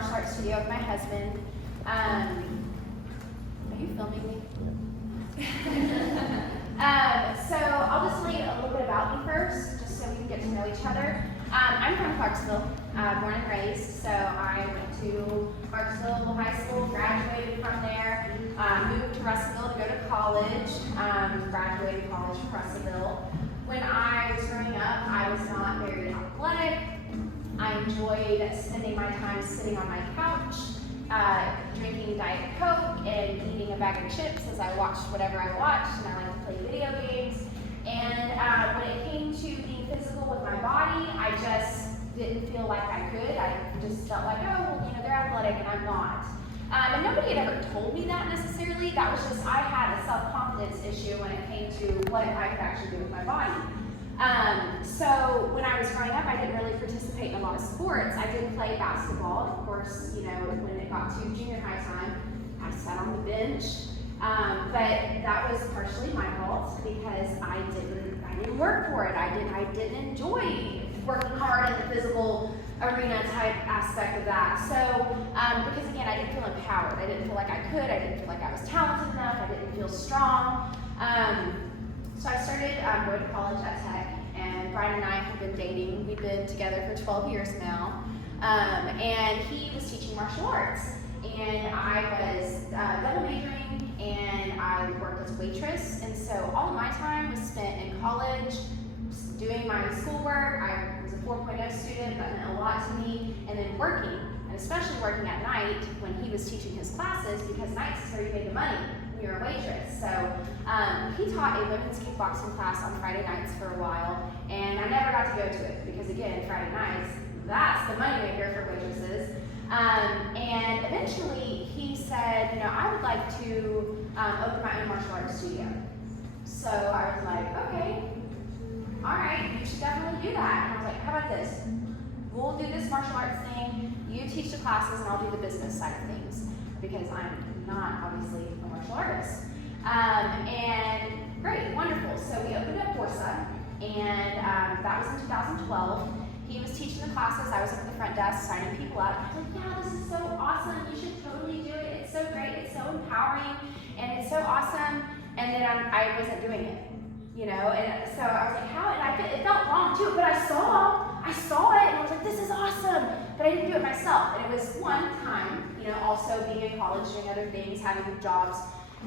martial arts studio with my husband. Are you filming me? So I'll just tell you a little bit about me first, just so we can get to know each other. I'm from Clarksville, born and raised, so I went to Clarksville High School, graduated from there, moved to Russellville to go to college, graduated college from Russellville. When I was growing up, I was not very athletic. I enjoyed spending my time sitting on my couch, drinking Diet Coke and eating a bag of chips as I watched whatever I watched, and I like to play video games. And when it came to being physical with my body, I just didn't feel like I could. I just felt like, oh, well, they're athletic and I'm not. And nobody had ever told me that necessarily. That was just, I had a self-confidence issue when it came to what I could actually do with my body. So when I was growing up, I didn't really participate in a lot of sports. I did play basketball. Of course, when it got to junior high time, I sat on the bench. But that was partially my fault because I didn't work for it. I didn't enjoy working hard in the physical arena type aspect of that. So, because again, I didn't feel empowered. I didn't feel like I could. I didn't feel like I was talented enough. I didn't feel strong. So I started going to college at Tech, and Brian and I have been dating. We've been together for 12 years now. And he was teaching martial arts, and I was double majoring, and I worked as a waitress. And so all of my time was spent in college, doing my schoolwork. I was a 4.0 student, that meant a lot to me, and then working, and especially working at night when he was teaching his classes, because nights is where you made the money when you were a waitress. So he taught a women's kickboxing class on Friday nights for a while, and I never got to go to it, because again, Friday nights, that's the moneymaker for waitresses. And eventually he said, I would like to open my own martial arts studio. So I was like, okay, all right, you should definitely do that. And I was like, how about this? We'll do this martial arts thing, you teach the classes, and I'll do the business side of things, because I'm not obviously a martial artist. And great, wonderful. So we opened up Forza, and that was in 2012. He was teaching the classes, I was at the front desk signing people up. I was like, yeah, this is so awesome, you should totally do it. It's so great, it's so empowering, and it's so awesome. And then I wasn't doing it. And so I was like, how? And it felt wrong too, but I saw it, and I was like, this is awesome, but I didn't do it myself. And it was one time, also being in college, doing other things, having jobs,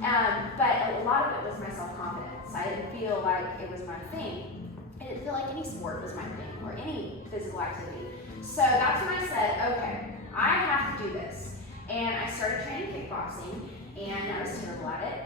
but a lot of it was my self-confidence. I didn't feel like it was my thing. I didn't feel like any sport was my thing, or any physical activity. So that's when I said, okay, I have to do this. And I started training kickboxing, and I was terrible at it.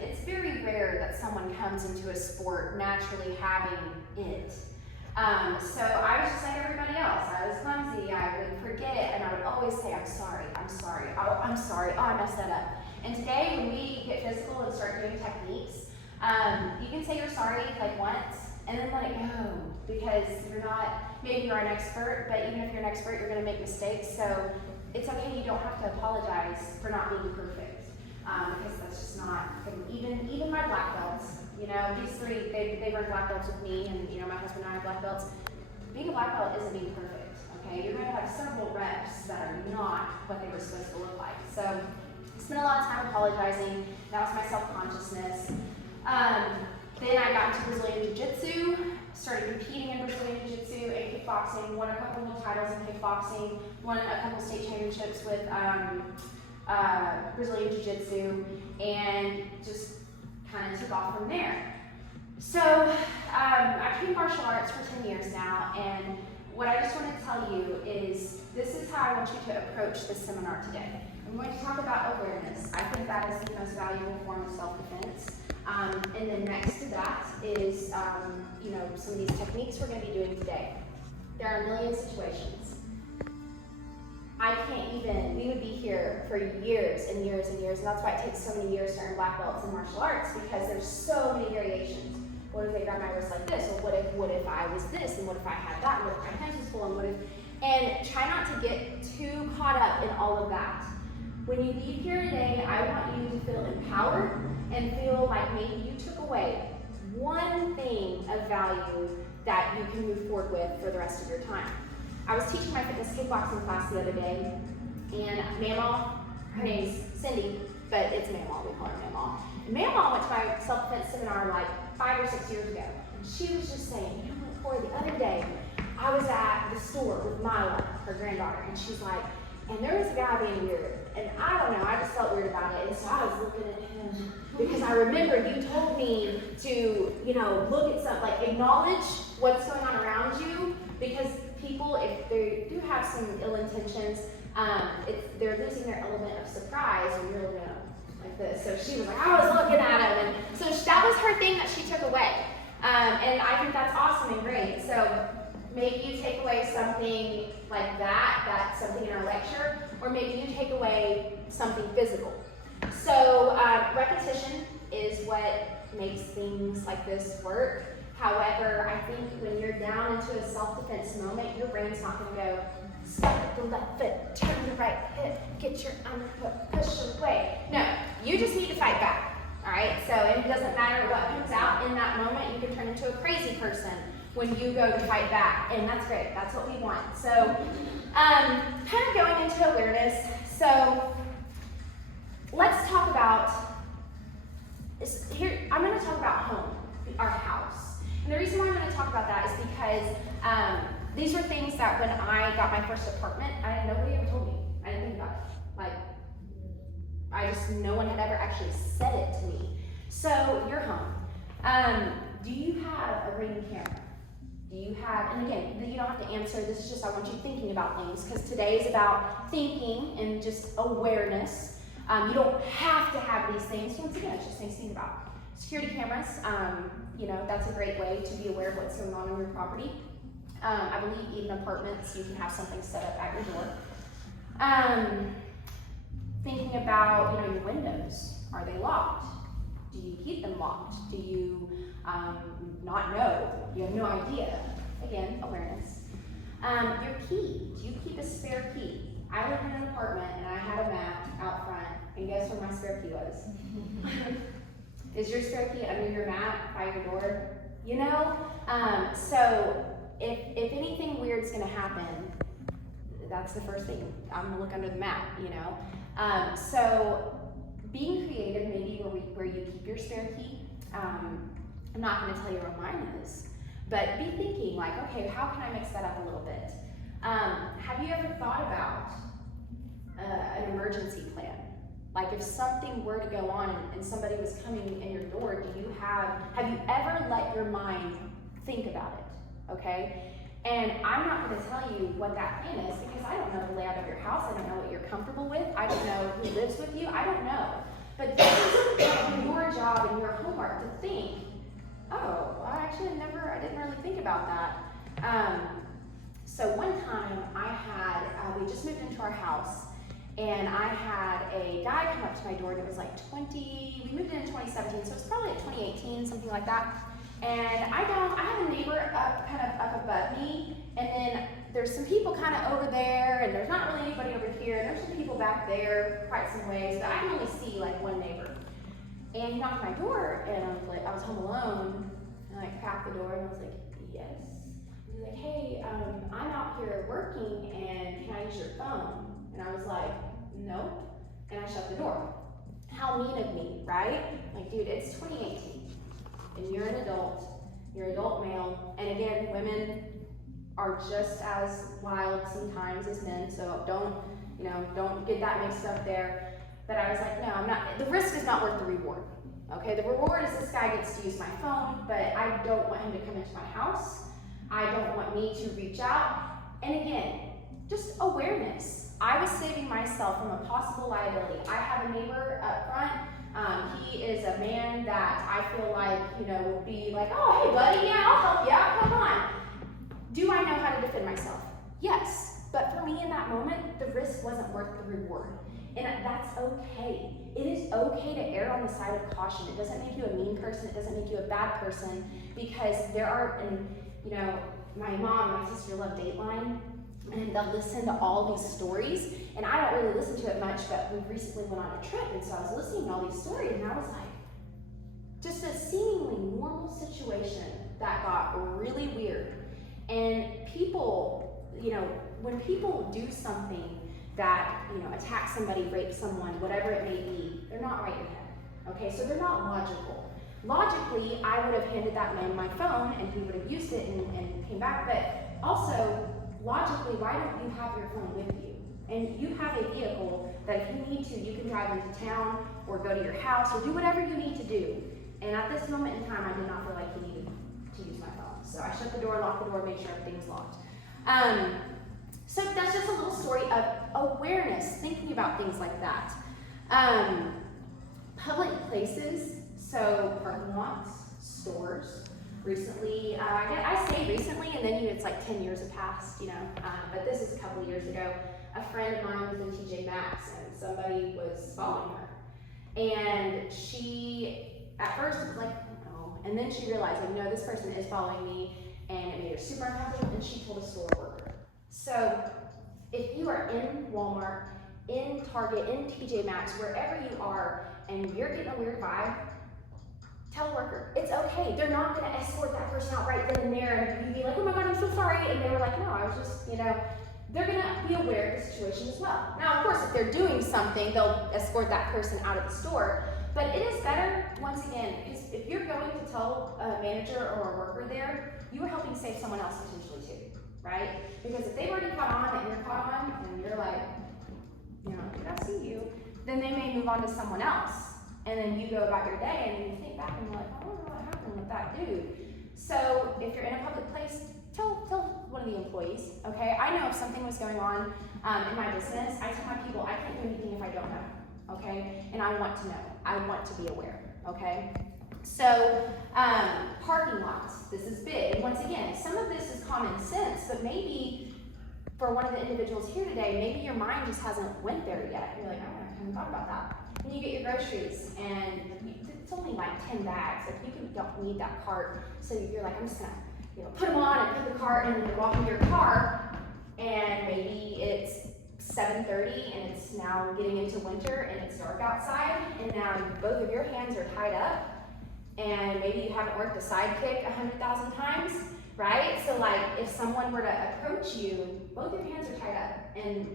It's very rare that someone comes into a sport naturally having it. So I was just like everybody else. I was clumsy, I would forget, and I would always say, I'm sorry, oh, I'm sorry, oh, I messed that up. And today, when we get physical and start doing techniques, you can say you're sorry like once, and then let it go, because maybe you're an expert, but even if you're an expert, you're gonna make mistakes, so it's okay, you don't have to apologize for not being perfect. Because that's just not, even my black belts, these three, they earned black belts with me, and my husband and I are black belts. Being a black belt isn't being perfect, okay? You're going to have several reps that are not what they were supposed to look like. So I spent a lot of time apologizing. That was my self-consciousness. Then I got into Brazilian Jiu-Jitsu, started competing in Brazilian Jiu-Jitsu and kickboxing, won a couple of titles in kickboxing, won a couple state championships with Brazilian Jiu-Jitsu, and just kind of took off from there. So I've trained martial arts for 10 years now, and what I just want to tell you is this is how I want you to approach this seminar today. I'm going to talk about awareness. I think that is the most valuable form of self-defense. And then next to that is some of these techniques we're going to be doing today. There are a million situations. We would be here for years and years and years, and that's why it takes so many years to earn black belts in martial arts, because there's so many variations. What if they grabbed my wrist like this? Or what if I was this? And what if I had that? And what if my hands was full? And try not to get too caught up in all of that. When you leave here today, I want you to feel empowered and feel like maybe you took away one thing of value that you can move forward with for the rest of your time. I was teaching my fitness kickboxing class the other day, and Mamaw, her name's Cindy, but it's Mamaw, we call her Mamaw. And Mamaw went to my self-defense seminar like 5 or 6 years ago, and she was just saying, you know, Cora, the other day, I was at the store with Mila, her granddaughter, and she's like, and there was a guy being weird, and I don't know, I just felt weird about it, and so I was looking at him, because I remember you told me to, you know, look at something, like acknowledge what's going on around you, because people, if they do have some ill intentions, they're losing their element of surprise when you're looking at them like this. So she was like, I was looking at him, and so that was her thing that she took away, and I think that's awesome and great. So maybe you take away something like that, that's something in our lecture, or maybe you take away something physical. So repetition is what makes things like this work. However, I think when you're down into a self-defense moment, your brain's not going to go, step with the left foot, turn the right hip, get your underfoot, push away. No, you just need to fight back, all right? So it doesn't matter what comes out in that moment. You can turn into a crazy person when you go to fight back, and that's great. That's what we want. So kind of going into awareness. So let's talk about, here, I'm going to talk about home, our house. And the reason why I'm going to talk about that is because these were things that when I got my first apartment, nobody ever told me. I didn't think about it. No one had ever actually said it to me. So your home. Do you have a Ring camera? Do you have, and again, you don't have to answer, this is just I want you thinking about things, because today is about thinking and just awareness. You don't have to have these things. Once again, it's just things to think about. Security cameras, you know, that's a great way to be aware of what's going on your property. I believe even apartments, you can have something set up at your door. Thinking about, you know, your windows. Are they locked? Do you keep them locked? Do you not know? You have no idea. Again, awareness. Your key. Do you keep a spare key? I lived in an apartment and I had a map out front, and guess where my spare key was? Is your spare key under your mat by your door? You know? So if anything weird's gonna happen, that's the first thing. I'm gonna look under the mat, you know? So being creative, maybe where you keep your spare key. I'm not gonna tell you where mine is, but be thinking like, okay, how can I mix that up a little bit? Have you ever thought about an emergency plan? Like if something were to go on and somebody was coming in your door, have you ever let your mind think about it, okay? And I'm not gonna tell you what that plan is because I don't know the layout of your house, I don't know what you're comfortable with, I don't know who lives with you, I don't know. But this is your job and your homework to think, oh, well, actually I didn't really think about that. So one time we just moved into our house, and I had a guy come up to my door, and it was like we moved in 2017, so it's probably like 2018, something like that. And I have a neighbor kind of up above me, and then there's some people kind of over there, and there's not really anybody over here, and there's some people back there quite some ways, but I can only see like one neighbor. And he knocked on my door, and I was home alone, and I cracked the door, and I was like, yes. He's like, hey, I'm out here working, and can I use your phone? And I was like, no, and I shut the door. How mean of me, right? Like, dude, it's 2018, and you're an adult male, and again, women are just as wild sometimes as men, so don't get that mixed up there. But I was like, no, I'm not, the risk is not worth the reward, okay? The reward is this guy gets to use my phone, but I don't want him to come into my house. I don't want me to reach out. And again, just awareness. I was saving myself from a possible liability. I have a neighbor up front. He is a man that I feel like, would be like, oh, hey buddy, yeah, I'll help you out, come on. Do I know how to defend myself? Yes, but for me in that moment, the risk wasn't worth the reward. And that's okay. It is okay to err on the side of caution. It doesn't make you a mean person, it doesn't make you a bad person, because there are, my mom, my sister love Dateline, and they'll listen to all these stories, and I don't really listen to it much, but we recently went on a trip, and so I was listening to all these stories, and I was like, just a seemingly normal situation that got really weird, and people when people do something that, attack somebody, rape someone, whatever it may be, they're not right in the head, okay? So they're not logical. Logically, I would have handed that man my phone and he would have used it and came back, but also, logically, why don't you have your phone with you? And you have a vehicle that if you need to, you can drive into town or go to your house or do whatever you need to do. And at this moment in time, I did not feel like he needed to use my phone. So I shut the door, locked the door, make sure everything's locked. So that's just a little story of awareness, thinking about things like that. Public places, so parking lots, stores. Recently, I say recently, and then it's like 10 years have passed, but this is a couple of years ago. A friend of mine was in TJ Maxx and somebody was following her. And she, at first, was like, no. And then she realized, no, this person is following me, and it made her super uncomfortable, and she told a store worker. So, if you are in Walmart, in Target, in TJ Maxx, wherever you are, and you're getting a weird vibe, tell a worker, it's okay. They're not gonna escort that person out right then and there, and you'd be like, oh my God, I'm so sorry. And they were like, no, I was just, they're gonna be aware of the situation as well. Now, of course, if they're doing something, they'll escort that person out of the store. But it is better, once again, because if you're going to tell a manager or a worker there, you are helping save someone else potentially too, right? Because if they've already caught on and you're caught on, and you're like, did I see you? Then they may move on to someone else. And then you go about your day and you think back and you're like, I wonder what happened with that dude. So if you're in a public place, tell one of the employees, okay? I know if something was going on in my business, I tell my people, I can't do anything if I don't know, okay? And I want to know. I want to be aware, okay? So, parking lots, this is big. And once again, some of this is common sense, but maybe for one of the individuals here today, maybe your mind just hasn't went there yet. You're like, I haven't thought about that. When you get your groceries, and it's only like 10 bags, like you don't need that cart, so you're like, I'm just gonna put them on and put the cart and then walk into your car, and maybe it's 7:30 and it's now getting into winter and it's dark outside, and now both of your hands are tied up, and maybe you haven't worked a sidekick 100,000 times, right? So like if someone were to approach you, both your hands are tied up, and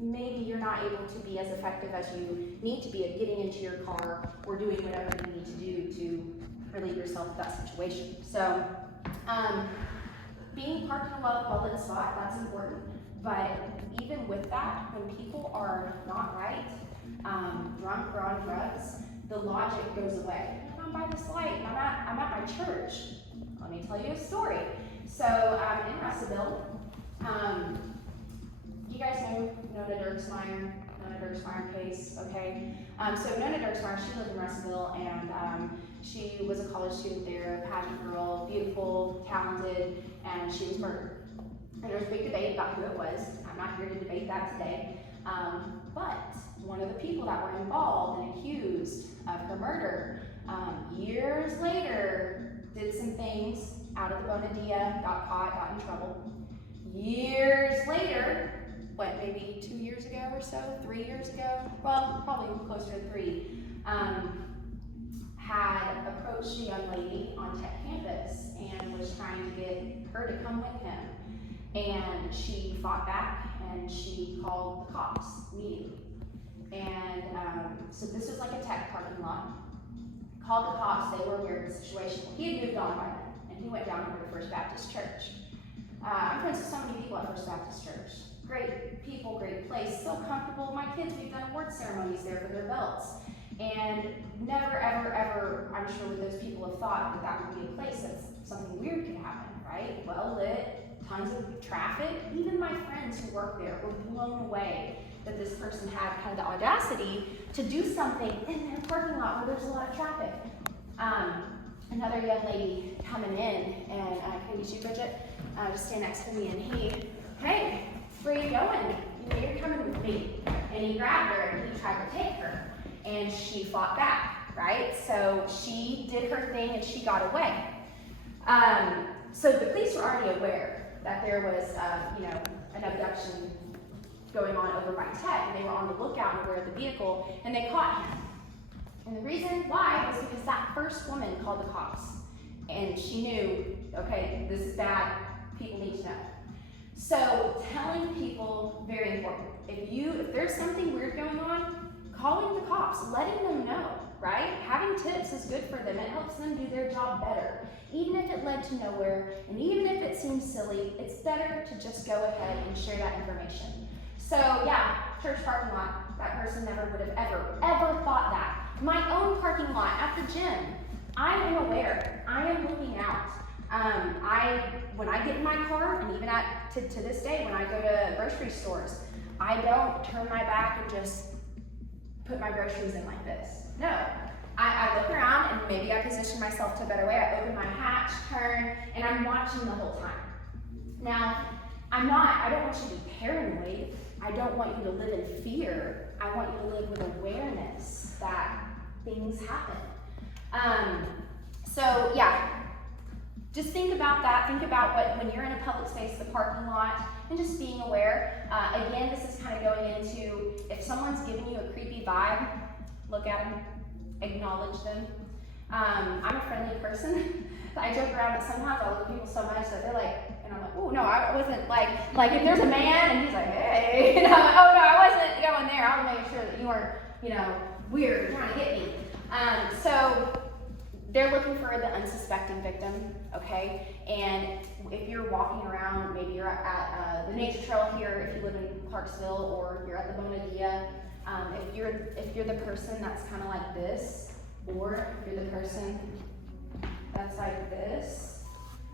maybe you're not able to be as effective as you need to be at getting into your car or doing whatever you need to do to relieve yourself of that situation. So being parked in a well-lit spot, that's important. But even with that, when people are not right, drunk or on drugs, the logic goes away. I'm by this light, I'm at my church. Let me tell you a story. So in Russellville, you guys know Nona Dirksmeyer case, okay? So Nona Dirksmeyer, she lived in Russellville, and she was a college student there, pageant girl, beautiful, talented, and she was murdered. And there was a big debate about who it was. I'm not here to debate that today. But one of the people that were involved and accused of her murder, years later, did some things out of the Bonadilla, got caught, got in trouble. Years later, maybe 2 years ago or so, 3 years ago, well, probably closer to 3, had approached a young lady on Tech campus and was trying to get her to come with him. And she fought back and she called the cops immediately. And so this was like a Tech parking lot. Called the cops, they were aware of the situation. He had moved on by then, and he went down over to First Baptist Church. I'm friends with so many people at First Baptist Church. Great people, great place, so comfortable. My kids, we've done award ceremonies there for their belts. And never, ever, ever, I'm sure those people have thought that that would be a place that something weird could happen, right? Well lit, tons of traffic. Even my friends who work there were blown away that this person had kind of the audacity to do something in their parking lot where there's a lot of traffic. Another young lady coming in, and can you see Bridget? Just stand next to me, and hey, where are you going? You're coming with me. And he grabbed her and he tried to take her. And she fought back, right? So she did her thing and she got away. So the police were already aware that there was, an abduction going on over by Tech, and they were on the lookout and aware of the vehicle, and they caught him. And the reason why was because that first woman called the cops, and she knew, okay, this is bad, people need to know. So telling people, very important. If there's something weird going on, calling the cops, letting them know, right? Having tips is good for them. It helps them do their job better. Even if it led to nowhere, and even if it seems silly, it's better to just go ahead and share that information. So yeah, church parking lot, that person never would have ever thought that. My own parking lot at the gym, I am aware. I am looking out. When I get in my car, and even to this day, when I go to grocery stores, I don't turn my back and just put my groceries in like this. No, I look around and maybe I position myself to a better way. I open my hatch, turn, and I'm watching the whole time. Now, I don't want you to be paranoid. I don't want you to live in fear. I want you to live with awareness that things happen. So yeah, just think about that. Think about when you're in a public space, the parking lot, and just being aware. Again, this is kind of going into, if someone's giving you a creepy vibe, look at them, acknowledge them. I'm a friendly person. I joke around, but sometimes I look at people so much that they're like, and I'm like, oh no, I wasn't like if there's a man and he's like, hey, and I'm like, oh no, I wasn't going there. I was making sure that you weren't, weird, trying to get me. So they're looking for the unsuspecting victim, okay? And if you're walking around, maybe you're at the nature trail here, if you live in Clarksville, or you're at the Bonadilla, if you're the person that's kind of like this, or if you're the person that's like this,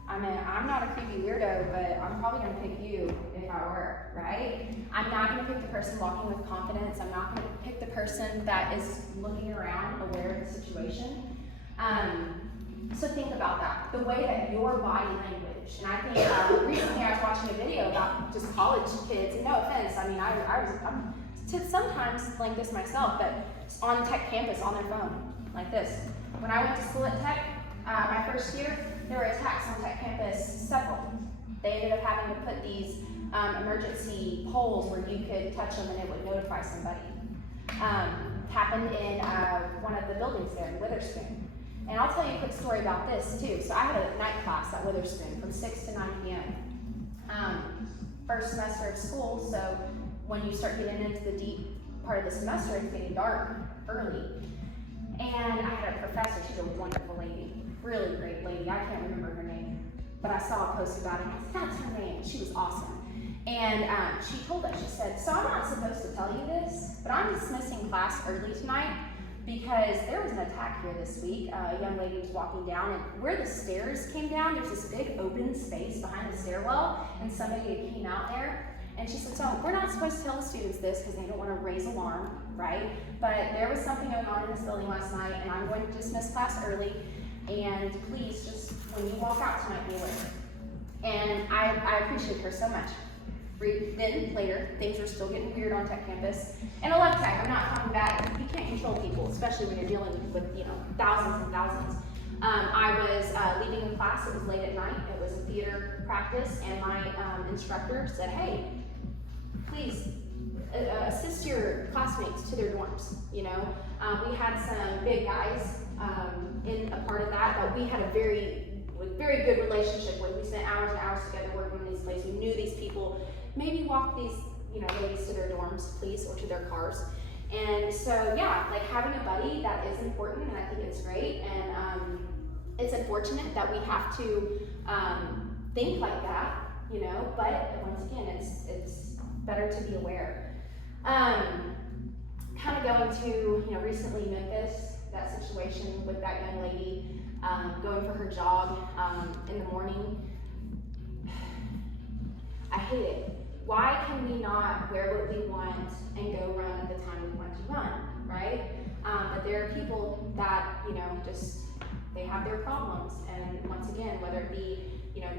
I mean, I'm not a creepy weirdo, but I'm probably gonna pick you if I were, right? I'm not gonna pick the person walking with confidence. I'm not gonna pick the person that is looking around, aware of the situation. So think about that, the way that your body language, and I think recently I was watching a video about just college kids, and no offense, I mean, I'm sometimes like this myself, but on tech campus on their phone, like this. When I went to school at Tech, my first year, there were attacks on Tech campus, several. They ended up having to put these emergency poles where you could touch them and it would notify somebody. Happened in one of the buildings there in Witherspoon. And I'll tell you a quick story about this too. So I had a night class at Witherspoon from 6 to 9 p.m. First semester of school, so when you start getting into the deep part of the semester, it's getting dark early. And I had a professor, she's a wonderful lady, really great lady. I can't remember her name, but I saw a post about it and I said, that's her name. She was awesome. And she told us, she said, so I'm not supposed to tell you this, but I'm dismissing class early tonight because there was an attack here this week. A young lady was walking down, and where the stairs came down, there's this big open space behind the stairwell, and somebody came out there. And she said, so we're not supposed to tell the students this because they don't want to raise alarm, right? But there was something going on in this building last night, and I'm going to dismiss class early. And please, just when you walk out tonight, be aware. And I appreciate her so much. Then later, things are still getting weird on Tech campus. And I love Tech. I'm not talking bad. You can't control people, especially when you're dealing with thousands and thousands. I was leaving in class. It was late at night. It was a theater practice, and my instructor said, "Hey, please assist your classmates to their dorms." We had some big guys in a part of that, but we had a very good relationship with. We spent hours and hours together working in these places. We knew these people. Maybe walk these ladies to their dorms, please, or to their cars. And so yeah, like having a buddy, that is important, and I think it's great. And it's unfortunate that we have to think like that, but once again, it's better to be aware. Kind of going to, recently Memphis, that situation with that young lady going for her jog in the morning. I hate it. Why can we not wear what we want and go run at the time we want to run, right? But there are people that, they have their problems. And once again, whether it be,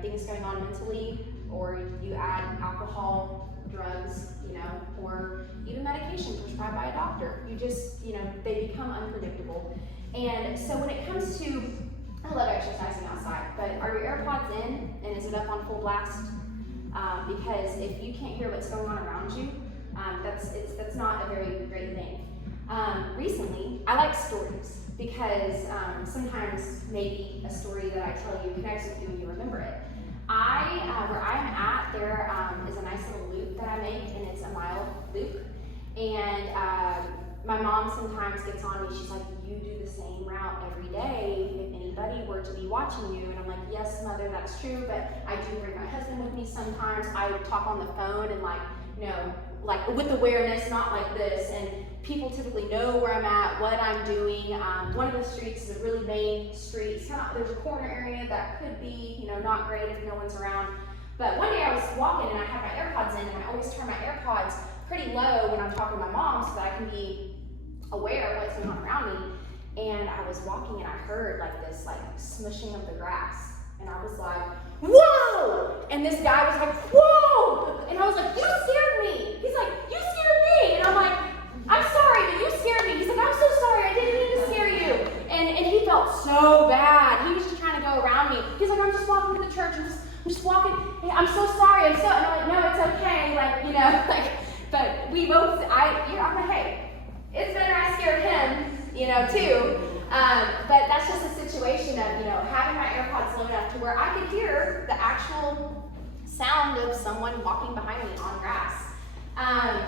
things going on mentally, or you add alcohol, drugs, or even medication prescribed by a doctor, they become unpredictable. And so when it comes to, I love exercising outside, but are your AirPods in and is it up on full blast? Because if you can't hear what's going on around you, that's not a very great thing. Recently, I like stories because sometimes maybe a story that I tell you connects with you and you remember it. Where I'm at, there there is a nice little loop that I make, and it's a mile loop. And my mom sometimes gets on me, she's like, you do the same route every day if anybody were to be watching you. And I'm like, yes, mother, that's true, but I do bring my husband with me sometimes. I talk on the phone and like with awareness, not like this. And people typically know where I'm at, what I'm doing. One of the streets is a really main street. There's a corner area that could be, not great if no one's around. But one day I was walking and I had my AirPods in, and I always turn my AirPods pretty low when I'm talking to my mom so that I can be aware of what's going on around me. And I was walking and I heard this smushing of the grass. And I was like, whoa! And this guy was like, whoa! And I was like, you scared me. He's like, you scared me. And I'm like, I'm sorry, but you scared me. He's like, I'm so sorry, I didn't mean to scare you. And he felt so bad. He was just trying to go around me. He's like, I'm just walking to the church. I'm just walking. Hey, I'm so sorry. And I'm like, no, it's okay. But we both, I'm like, hey, it's better I scared him, too. But that's just a situation of, having my AirPods low enough to where I could hear the actual sound of someone walking behind me on grass. I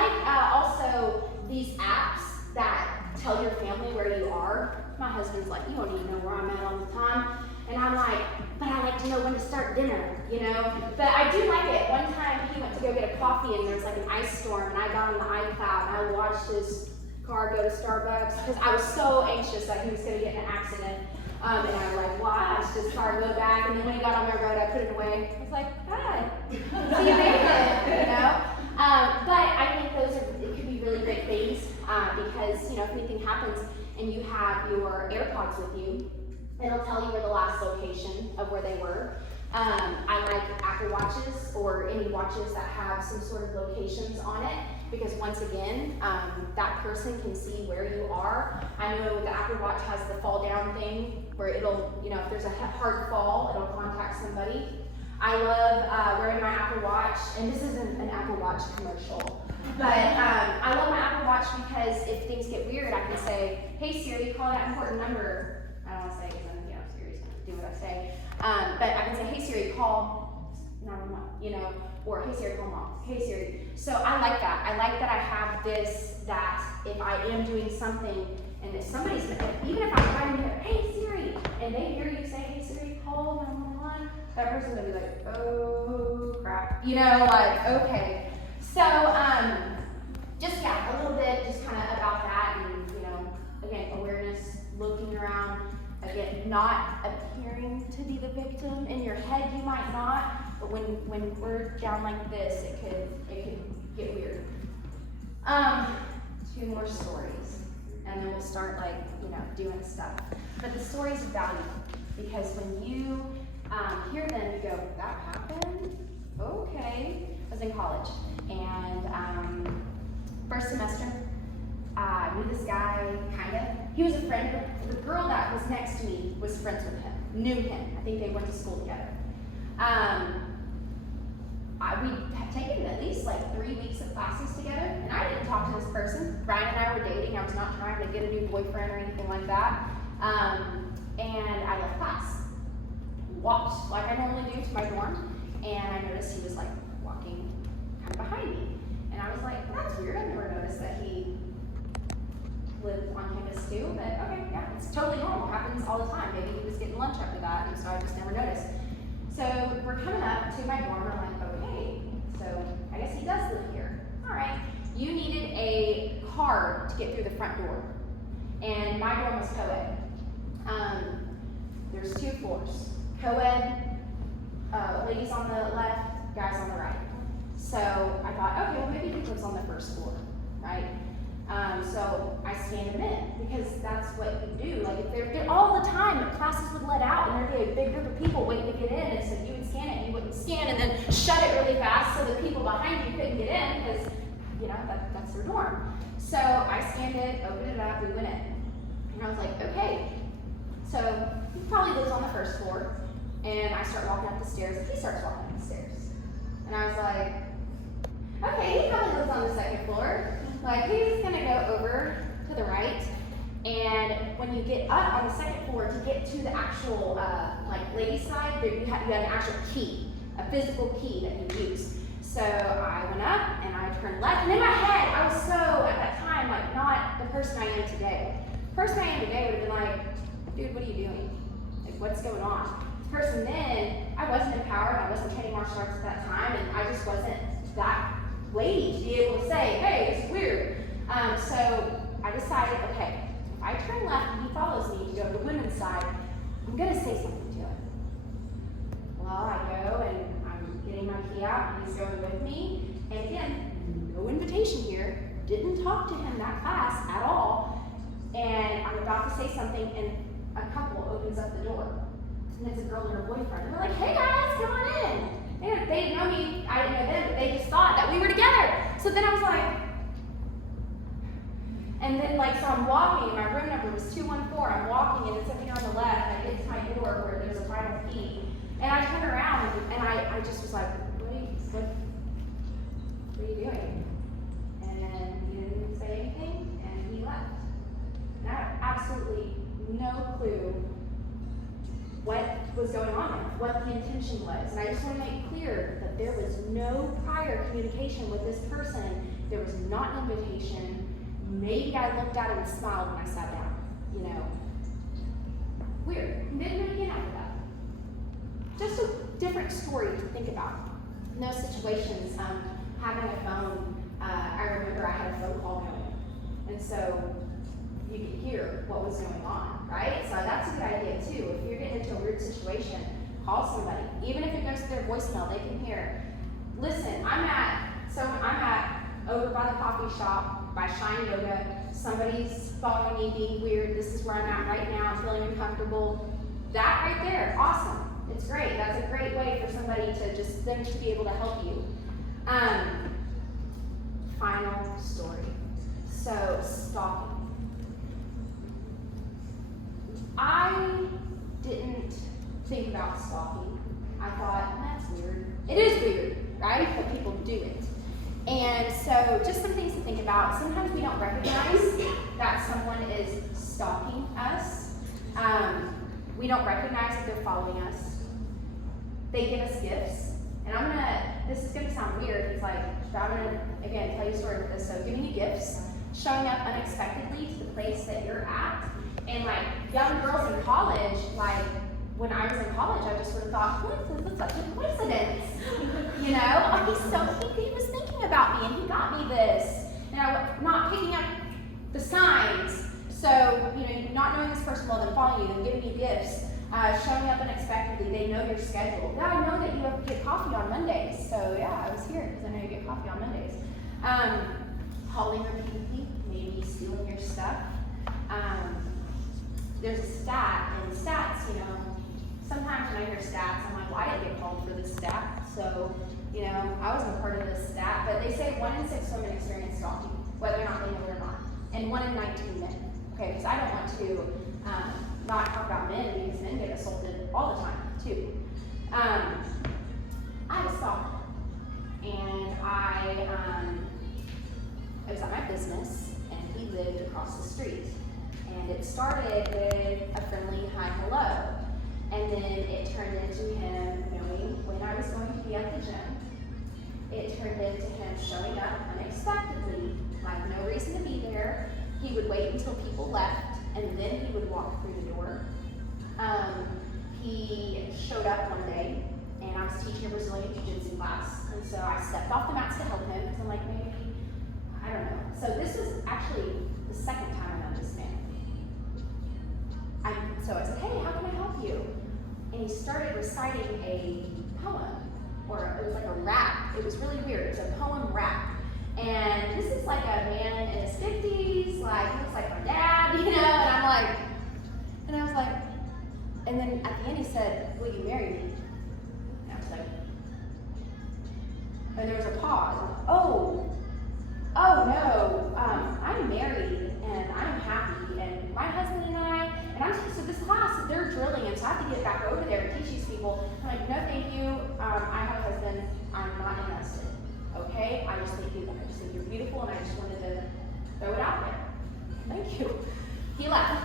like also these apps that tell your family where you are. My husband's like, you don't even know where I'm at all the time. And I'm like, but I like to know when to start dinner, But I do like it. One time he went to go get a coffee and there was like an ice storm, and I got on the iCloud and I watched his car go to Starbucks because I was so anxious that he was going to get in an accident. And I watched his car go back, and then when he got on my road, I put it away. I was like, hi, so you made it, But I think it could be really great things because, if anything happens and you have your AirPods with you, it'll tell you where the last location of where they were. I like Apple Watches or any watches that have some sort of locations on it, because once again, that person can see where you are. I know the Apple Watch has the fall down thing where it'll, if there's a hard fall, it'll contact somebody. I love wearing my Apple Watch, and this isn't an Apple Watch commercial, but I love my Apple Watch because if things get weird, I can say, hey Siri, call that important number. I don't want to say it because Siri's going to do what I say. But I can say, hey Siri, call 911, or hey Siri, call mom. Hey Siri. So I like that. I like that I have this, that if I am doing something and if somebody's, even if I'm trying to hear, hey Siri, and they hear you say, hey Siri, call 911, that person's going to be like, oh crap. Okay. So, a little bit just kind of about that, and, again, awareness, looking around. Again, not appearing to be the victim. In your head, you might not, but when we're down like this, it could get weird. 2 more stories, and then we'll start doing stuff. But the stories are valuable because when you hear them, you go, that happened? Okay. I was in college, and first semester, I knew this guy, kind of. He was a friend, but the girl that was next to me was friends with him, knew him. I think they went to school together. We had taken at least 3 weeks of classes together, and I didn't talk to this person. Ryan and I were dating. I was not trying to get a new boyfriend or anything like that. And I left class, walked like I normally do to my dorm, and I noticed he was walking kind of behind me. And I was like, that's weird. I never noticed that he lived on campus too, but okay, yeah, it's totally normal. It happens all the time. Maybe he was getting lunch after that, and so I just never noticed. So we're coming up to my dorm, and I'm like, okay, so I guess he does live here. All right, you needed a card to get through the front door, and my dorm was co-ed. There's 2 floors, co-ed, ladies on the left, guys on the right. So I thought, okay, well maybe he lives on the first floor, right? So I scanned him in because that's what you do. If they're all the time, classes would let out and there'd be a big group of people waiting to get in, and so you would scan it, and you wouldn't scan and then shut it really fast so the people behind you couldn't get in because, that's their dorm. So I scanned it, opened it up, we went in. And I was like, okay, so he probably lives on the first floor. And I start walking up the stairs, and he starts walking up the stairs. And I was like, okay, he probably lives on the second floor. He's gonna go over to the right, and when you get up on the second floor to get to the actual ladies' side, you had an actual key a physical key that you use. So I went up and I turned left, and in my head, I was so, at that time, like not the person I am today. The person I am today would have been like, dude, what are you doing? Like, what's going on? The person then, I wasn't empowered, I wasn't training martial arts at that time, and I just wasn't that lady to be able to say, hey, it's weird. So I decided, okay, if I turn left and he follows me to go to the women's side, I'm gonna say something to him. Well, I go and I'm getting my key out and he's going with me. And again, no invitation here. Didn't talk to him that fast at all. And I'm about to say something and a couple opens up the door. And it's a girl and her boyfriend. And they're like, hey guys, come on in. And they didn't know me, I didn't know them, but they just thought that we were together. So then I was like, and then so I'm walking, and my room number was 214. I'm walking, and it's up here on the left. I get to my door where there's a final key. And I turn around, and I just was like, what are you doing? And then he didn't say anything, and he left. And I had absolutely no clue what was going on there, what the intention was. And I just want to make clear that there was no prior communication with this person. There was not an invitation. Maybe I looked at him and smiled when I sat down, Weird. Didn't really get after that. Just a different story to think about. In those situations, having a phone, I remember I had a phone call going. And so you could hear what was going on, right? So that's a good idea too. If you're getting into a weird situation, call somebody. Even if it goes to their voicemail, they can hear. Listen, I'm at over by the coffee shop by Shine Yoga. Somebody's following me, being weird. This is where I'm at right now. I'm feeling uncomfortable. That right there, awesome. It's great. That's a great way for somebody to just them to be able to help you. Final story. So stalking. I didn't think about stalking. I thought, that's weird. It is weird, right? But people do it. And so just some things to think about. Sometimes we don't recognize that someone is stalking us. We don't recognize that they're following us. They give us gifts. And this is gonna sound weird. It's like, but I'm gonna, again, tell you a story with this. So giving you gifts, showing up unexpectedly to the place that you're at. And young girls in college, when I was in college, I just sort of thought, this is such a coincidence. He was thinking about me and he got me this. And I'm not picking up the signs. So, not knowing this person well, then following you, then giving you gifts, showing up unexpectedly. They know your schedule. Yeah, I know that you have to get coffee on Mondays. So yeah, I was here because I know you get coffee on Mondays. Calling repeatedly, maybe stealing your stuff. There's a stat, and stats, sometimes when I hear stats, I'm like, well, I didn't get called for this stat. So, I wasn't a part of this stat, but they say 1 in 6 women experience stalking, whether or not they know it or not, and 1 in 19 men. Okay, because I don't want to not talk about men, because men get assaulted all the time, too. I had a stalker, and I was at my business, and he lived across the street. And it started with a friendly hi, hello. And then it turned into him knowing when I was going to be at the gym. It turned into him showing up unexpectedly, no reason to be there. He would wait until people left, and then he would walk through the door. He showed up one day, and I was teaching a Brazilian Jiu-Jitsu class. And so I stepped off the mats to help him, because I'm like, maybe, I don't know. So this was actually the second time I met this man. So I said, hey, how can I help you? And he started reciting a poem, or it was like a rap. It was really weird. It was a poem rap. And this is like a man in his 50s, he looks like my dad, and I was like, and then at the end he said, will you marry me? And I was like, and there was a pause. Oh no, I'm married and I'm happy, and my husband and I, so this class, they're drilling him, so I have to get back over there and teach these people. I'm like, no thank you, I have a husband, I'm not interested, okay? I just think you're beautiful, and I just wanted to throw it out there. Thank you. He left.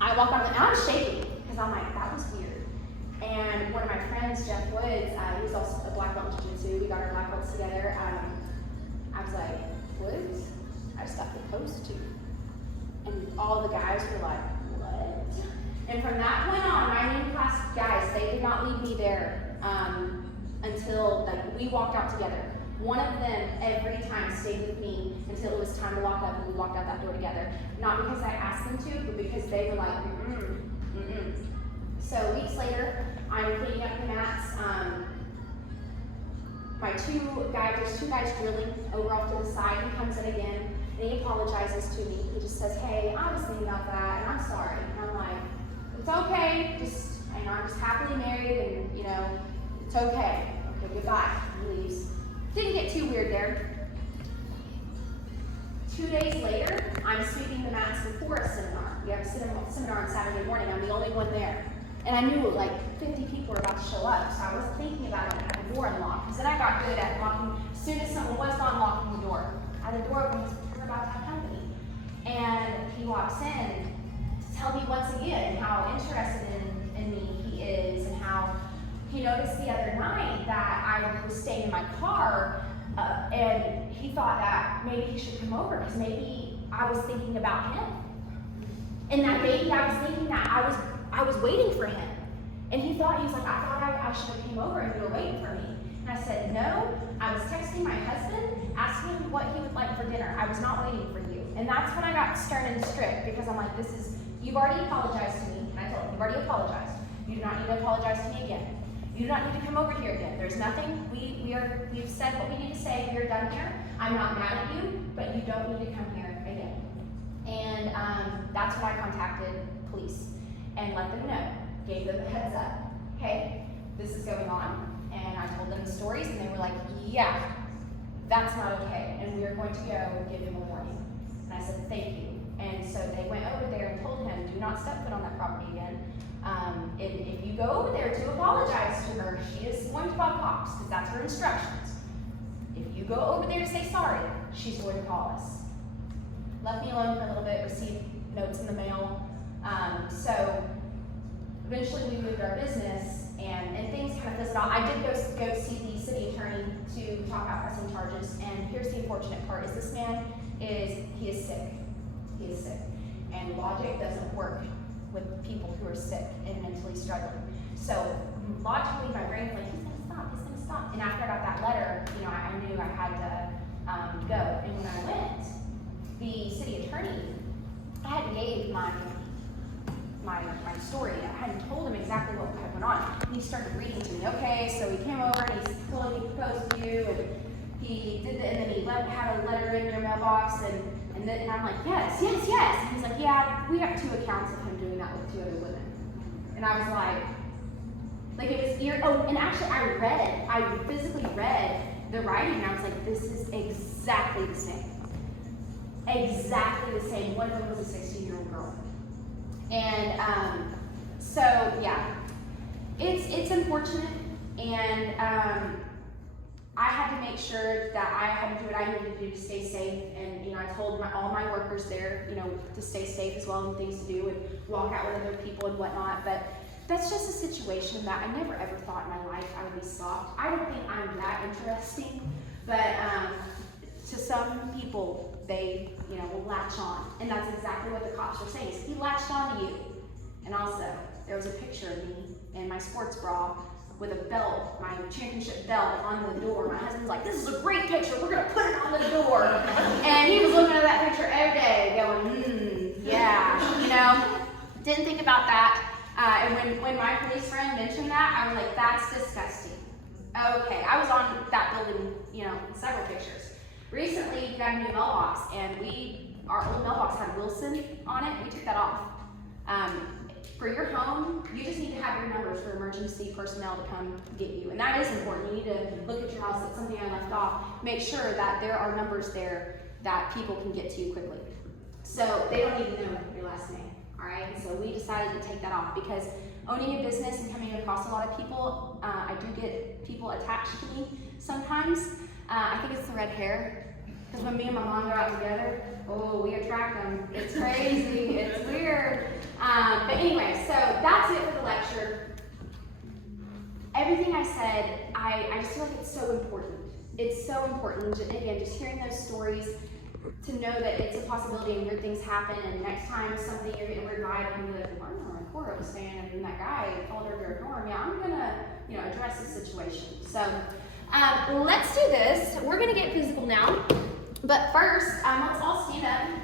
I walked on, and I was shaking, because I'm like, that was weird. And one of my friends, Jeff Woods, he's also a black belt in jiu-jitsu. We got our black belts together. I was like, Woods, I just got proposed to. And all the guys were like, what? And from that point on, my new class guys, they did not leave me there until like we walked out together. One of them every time stayed with me until it was time to lock up, and we walked out that door together. Not because I asked them to, but because they were like, So weeks later, I'm cleaning up the mats. There's two guys drilling over off to the side. He comes in again, and he apologizes to me. He just says, hey, I was thinking about that, and I'm sorry. And I'm like, it's okay, I'm just happily married, and it's okay. Okay, goodbye. He leaves. Didn't get too weird there. 2 days later, I'm sweeping the mats before a seminar. We have a seminar on Saturday morning. I'm the only one there. And I knew like 50 people were about to show up, so I wasn't thinking about it. I had the door unlocked. Because then I got good at locking, as soon as someone was gone, locking the door. I had the door open, we're about to have company. And he walks in to tell me once again how interested in me he is, and how he noticed the other night that I was staying in my car, and he thought that maybe he should come over because maybe I was thinking about him. And that maybe I was thinking that I was waiting for him. And he was like, I thought I should have came over and you were waiting for me. And I said, no, I was texting my husband, asking him what he would like for dinner. I was not waiting for you. And that's when I got stern and strict, because I'm like, you've already apologized to me. And I told him, you've already apologized. You do not need to apologize to me again. You do not need to come over here again. There's nothing, we've said what we need to say, we're done here. I'm not mad at you, but you don't need to come here again. And that's when I contacted police and let them know, gave them the heads up. Hey, this is going on. And I told them the stories, and they were like, yeah, that's not okay. And we are going to go and give him a warning. And I said, thank you. And so they went over there and told him, do not step foot on that property again. If you go over there to apologize to her, she is going to call cops, because that's her instructions. If you go over there to say sorry, she's going to call us. Left me alone for a little bit, received notes in the mail. So eventually we moved our business, and things kind of fizzled out. I did go see the city attorney to talk about pressing charges, and here's the unfortunate part: is this man he is sick. He is sick, and logic doesn't work with people who are sick and mentally struggling. So logically, my brain's like, he's gonna stop. And after I got that letter, I knew I had to go. And when I went, the city attorney, I hadn't gave my story yet. I hadn't told him exactly what had went on. And he started reading to me. Okay, so he came over and he told me he proposed to you, and he did and then he had a letter in your mailbox, and I'm like, yes. And he's like, yeah, we have 2 accounts of him doing that with 2 other women. And I was like it was and actually I physically read the writing, and I was like, this is exactly the same. Exactly the same. One of them was a 16-year-old girl. And so yeah, it's unfortunate, and I had to make sure that I had to do what I needed to do to stay safe. And I told all my workers there, to stay safe as well, and things to do, and walk out with other people and whatnot. But that's just a situation that I never ever thought in my life I would be stopped. I don't think I'm that interesting, but to some people, they will latch on, and that's exactly what the cops were saying. Is he latched on to you? And also, there was a picture of me in my sports bra with a belt, my championship belt, on the door. My husband's like, this is a great picture, we're gonna put it on the door. And he was looking at that picture every day going, yeah, didn't think about that. And when my police friend mentioned that, I was like, that's disgusting. Okay, I was on that building, several pictures. Recently, we got a new mailbox, and our old mailbox had Wilson on it. We took that off. For your home, you just need to have your numbers for emergency personnel to come get you. And that is important. You need to look at your house. That's something I left off. Make sure that there are numbers there that people can get to you quickly. So they don't need to know your last name, all right? So we decided to take that off, because owning a business and coming across a lot of people, I do get people attached to me sometimes. I think it's the red hair. Because when me and my mom go out together, we attract them. It's crazy. It's weird. But anyway, so that's it for the lecture. everything I said, I just feel like it's so important. It's so important. And again, just hearing those stories to know that it's a possibility and weird things happen. And next time something you're getting a weird vibe and you're like, well, I don't know where Cora was staying and that guy followed her to her dorm. Yeah, I'm gonna, address the situation. So let's do this. We're gonna get physical now. But first, let's all stand up.